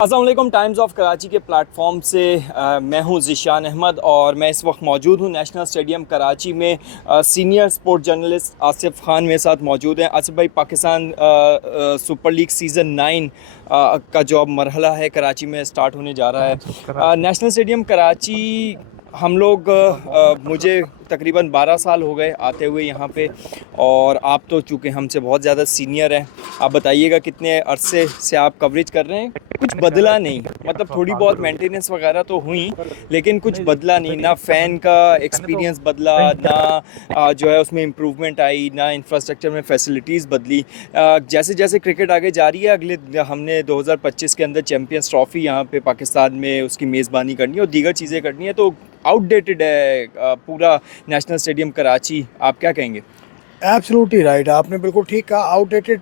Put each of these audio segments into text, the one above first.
अस्सलाम वालेकुम। Times of Karachi के प्लेटफॉर्म से मैं हूं ज़िशान अहमद और मैं इस वक्त मौजूद हूं नेशनल स्टेडियम कराची में। Senior sport journalist Asif Khan मेरे साथ मौजूद हैं। आसिफ भाई, पाकिस्तान सुपर लीग सीज़न 9 का जो अब मरहला है कराची में स्टार्ट होने जा रहा है। नेशनल स्टेडियम कराची हम लोग मुझे तकरीबन 12 साल हो गए आते हुए यहाँ पे, और आप तो चूँकि हमसे बहुत ज़्यादा सीनियर हैं, आप बताइएगा कितने अरसे से आप कवरेज कर रहे हैं? कुछ बदला नहीं, मतलब थोड़ी बहुत मेंटेनेंस वगैरह तो हुई, लेकिन कुछ बदला नहीं। ना फ़ैन का एक्सपीरियंस बदला, ना जो है उसमें इम्प्रूवमेंट आई, ना इंफ्रास्ट्रक्चर में फैसिलिटीज़ बदली। जैसे जैसे क्रिकेट आगे जा रही है, अगले हमने 2025 के अंदर चैम्पियंस ट्रॉफ़ी यहाँ पे पाकिस्तान में उसकी मेज़बानी करनी है और दीगर चीज़ें करनी है, तो आउटडेटेड है पूरा नेशनल स्टेडियम कराची। आप क्या कहेंगे? एब्सोल्युटली राइट, आपने बिल्कुल ठीक कहा। आउटडेटेड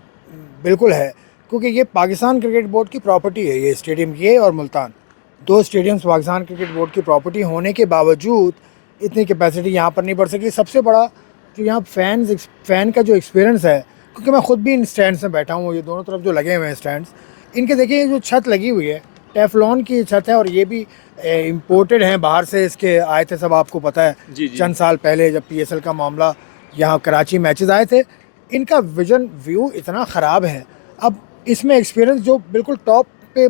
बिल्कुल है, क्योंकि ये पाकिस्तान क्रिकेट बोर्ड की प्रॉपर्टी है। ये स्टेडियम, ये और मुल्तान, दो स्टेडियम्स पाकिस्तान क्रिकेट बोर्ड की प्रॉपर्टी होने के बावजूद इतनी कैपेसिटी यहाँ पर नहीं बढ़ सकी। सबसे बड़ा जो यहाँ फ़ैन का जो एक्सपीरियंस है, क्योंकि मैं ख़ुद भी इन स्टैंड्स में बैठा हूँ, ये दोनों तरफ जो लगे हुए हैं स्टैंड्स, इनके देखिए जो छत लगी हुई है टेफलॉन की छत है, और ये भी इम्पोर्टेड हैं बाहर से। इसके आए थे सब, आपको पता है, जी जी। चंद साल पहले जब PSL का मामला यहाँ कराची मैचेस आए थे। इनका विजन व्यू इतना ख़राब है। अब इसमें एक्सपीरियंस जो बिल्कुल टॉप पे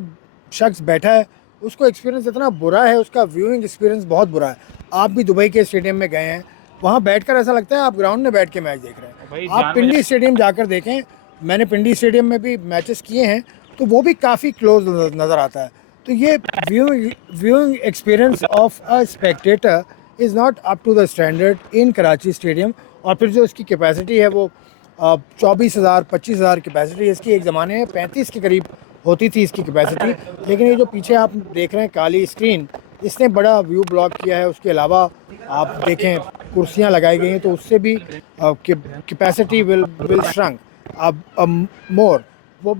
शख्स बैठा है, उसको एक्सपीरियंस इतना बुरा है, उसका व्यूइंग एक्सपीरियंस बहुत बुरा है। आप भी दुबई के स्टेडियम में गए हैं, वहाँ बैठकर ऐसा लगता है आप ग्राउंड में बैठ के मैच देख रहे हैं। आप पिंडी स्टेडियम जाकर देखें, मैंने पिंडी स्टेडियम में भी मैचेस किए हैं, तो वो भी काफ़ी क्लोज नज़र आता है। तो ये viewing experience of a spectator is not up to the standard in Karachi stadium. और फिर जो इसकी कैपेसिटी है वो 24,000 25,000 कैपेसिटी है इसकी। एक ज़माने में 35 के करीब होती थी इसकी कैपेसिटी। लेकिन ये जो पीछे आप देख रहे हैं काली स्क्रीन, इसने बड़ा व्यू ब्लॉक किया है। उसके अलावा आप देखें कुर्सियाँ लगाई गई हैं, तो उससे भी कैपेसिटी विल श्रंक अब मोर वो।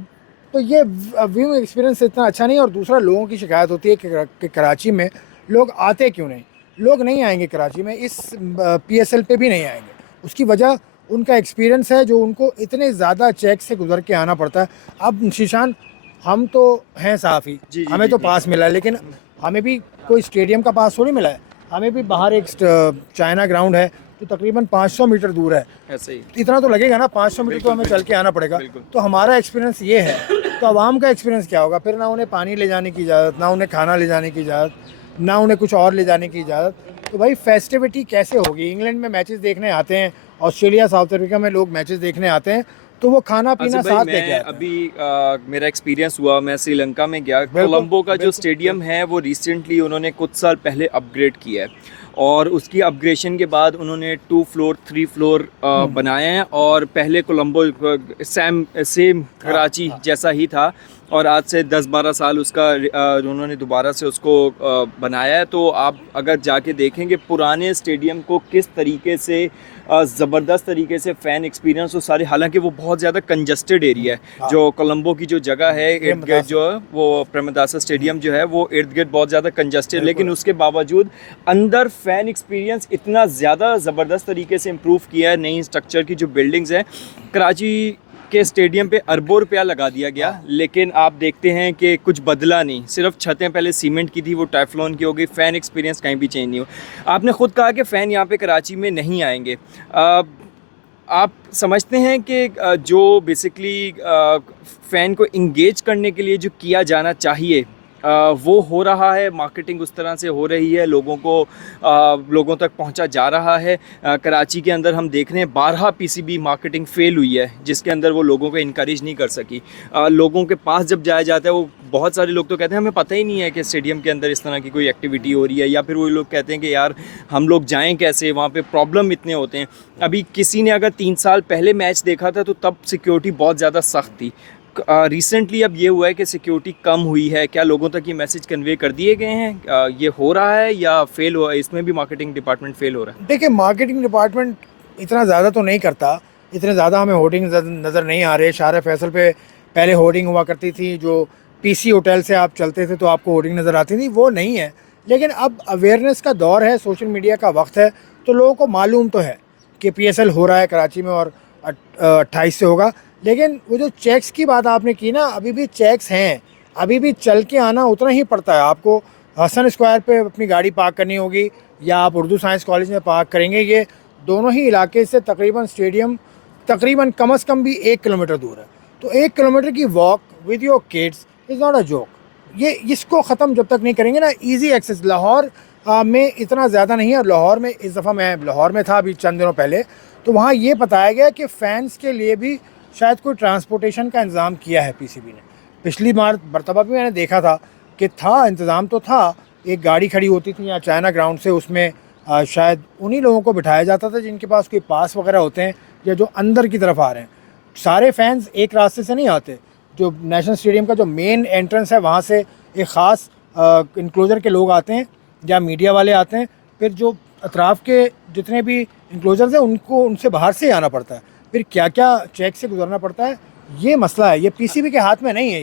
तो ये व्यू एक्सपीरियंस इतना अच्छा नहीं। और दूसरा, लोगों की शिकायत होती है कि कराची में लोग आते क्यों नहीं। लोग नहीं आएंगे कराची में, इस PSL पे भी नहीं आएंगे। उसकी वजह उनका एक्सपीरियंस है, जो उनको इतने ज़्यादा चेक से गुजर के आना पड़ता है। अब शीशान, हम तो हैं साफ़ी, हमें तो पास मिला है, लेकिन हमें भी कोई स्टेडियम का पास थोड़ी मिला है। हमें भी बाहर एक चाइना ग्राउंड है जो तकरीबन 500 मीटर दूर है। ऐसे ही इतना तो लगेगा ना, 500 मीटर तो हमें चल के आना पड़ेगा। तो हमारा एक्सपीरियंस ये है, तो आवाम का एक्सपीरियंस क्या होगा? फिर ना उन्हें पानी ले जाने की इजाज़त, ना उन्हें खाना ले जाने की इजाज़त, ना उन्हें कुछ और ले जाने की इजाज़त। तो भाई फेस्टिविटी कैसे होगी? इंग्लैंड में मैचेस देखने आते हैं, ऑस्ट्रेलिया साउथ अफ्रीका में लोग मैचेस देखने आते हैं, तो वो खाना पीना साथ लेके आते हैं। अभी मेरा एक्सपीरियंस हुआ, मैं श्रीलंका में गया। कोलंबो का जो स्टेडियम है वो रिसेंटली उन्होंने कुछ साल पहले अपग्रेड किया है, और उसकी अपग्रेडेशन के बाद उन्होंने 2 फ्लोर 3 फ्लोर बनाए हैं। और पहले कोलंबो सेम कराची जैसा ही था, और आज से 10-12 साल उसका उन्होंने दोबारा से उसको बनाया है। तो आप अगर जाके देखेंगे पुराने स्टेडियम को किस तरीके से ज़बरदस्त तरीके से फ़ैन एक्सपीरियंस और सारे, हालांकि वो बहुत ज़्यादा कंजस्टेड एरिया है। जो कोलंबो की जो जगह है इर्द गिर्द, जो है वो प्रेमदासा स्टेडियम जो है वो इर्द गिर्द बहुत ज़्यादा कंजस्टेड, लेकिन उसके बावजूद अंदर फ़ैन एक्सपीरियंस इतना ज़्यादा ज़बरदस्त तरीके से इम्प्रूव किया है। नई स्ट्रक्चर की जो बिल्डिंग्स हैं, कराची के स्टेडियम पे अरबों रुपया लगा दिया गया, लेकिन आप देखते हैं कि कुछ बदला नहीं। सिर्फ छतें पहले सीमेंट की थी, वो टेफ्लॉन की हो गई। फ़ैन एक्सपीरियंस कहीं भी चेंज नहीं हो। आपने ख़ुद कहा कि फ़ैन यहाँ पे कराची में नहीं आएंगे। आप समझते हैं कि जो बेसिकली फ़ैन को इंगेज करने के लिए जो किया जाना चाहिए वो हो रहा है? मार्केटिंग उस तरह से हो रही है, लोगों तक पहुंचा जा रहा है? कराची के अंदर हम देख रहे हैं 12 PCB मार्केटिंग फ़ेल हुई है, जिसके अंदर वो लोगों को इनकरेज नहीं कर सकी। लोगों के पास जब जाया जाता है, वो बहुत सारे लोग तो कहते हैं हमें पता ही नहीं है कि स्टेडियम के अंदर इस तरह की कोई एक्टिविटी हो रही है, या फिर वो लोग कहते हैं कि यार हम लोग जाएँ कैसे, वहाँ पर प्रॉब्लम इतने होते हैं। अभी किसी ने अगर 3 साल पहले मैच देखा था तो तब सिक्योरिटी बहुत ज़्यादा सख्त थी। रिसेंटली अब ये हुआ है कि सिक्योरिटी कम हुई है। क्या लोगों तक ये मैसेज कन्वे कर दिए गए हैं? ये हो रहा है या फेल हुआ है? इसमें भी मार्केटिंग डिपार्टमेंट फेल हो रहा है? देखिए, मार्केटिंग डिपार्टमेंट इतना ज़्यादा तो नहीं करता। इतने ज़्यादा हमें होर्डिंग नज़र नहीं आ रहे। शार फैसल पे पहले होर्डिंग हुआ करती थी, जो PC होटल से आप चलते थे तो आपको होर्डिंग नज़र आती थी, वो नहीं है। लेकिन अब अवेयरनेस का दौर है, सोशल मीडिया का वक्त है, तो लोगों को मालूम तो है कि PSL हो रहा है कराची में, और 28 से होगा। लेकिन वो जो चेक्स की बात आपने की ना, अभी भी चेक्स हैं। अभी भी चल के आना उतना ही पड़ता है आपको। हसन स्क्वायर पे अपनी गाड़ी पार्क करनी होगी या आप उर्दू साइंस कॉलेज में पार्क करेंगे। ये दोनों ही इलाके से तकरीबन स्टेडियम तकरीबन कम से कम भी 1 किलोमीटर दूर है। तो 1 किलोमीटर की walk with your kids is not a joke. ये इसको ख़त्म जब तक नहीं करेंगे ना, इजी एक्सेस लाहौर में इतना ज़्यादा नहीं है। और लाहौर में इस दफ़ा मैं लाहौर में था अभी चंद दिनों पहले, तो वहाँ ये बताया गया कि फ़ैन्स के लिए भी शायद कोई ट्रांसपोर्टेशन का इंतज़ाम किया है पीसीबी ने। पिछली मरतबा भी मैंने देखा था कि था इंतज़ाम तो था, एक गाड़ी खड़ी होती थी यहाँ चाइना ग्राउंड से, उसमें शायद उन्हीं लोगों को बिठाया जाता था जिनके पास कोई पास वगैरह होते हैं या जो अंदर की तरफ आ रहे हैं। सारे फैंस एक रास्ते से नहीं आते। जो नेशनल स्टेडियम का जो मेन एंट्रेंस है वहाँ से एक ख़ास इंक्लोजर के लोग आते हैं या मीडिया वाले आते हैं। फिर जो अतराफ़ के जितने भी इंक्लोजर्स हैं उनको उनसे बाहर से आना पड़ता है। फिर क्या क्या चेक से गुजरना पड़ता है, ये मसला है। ये पीसीबी के हाथ में नहीं है।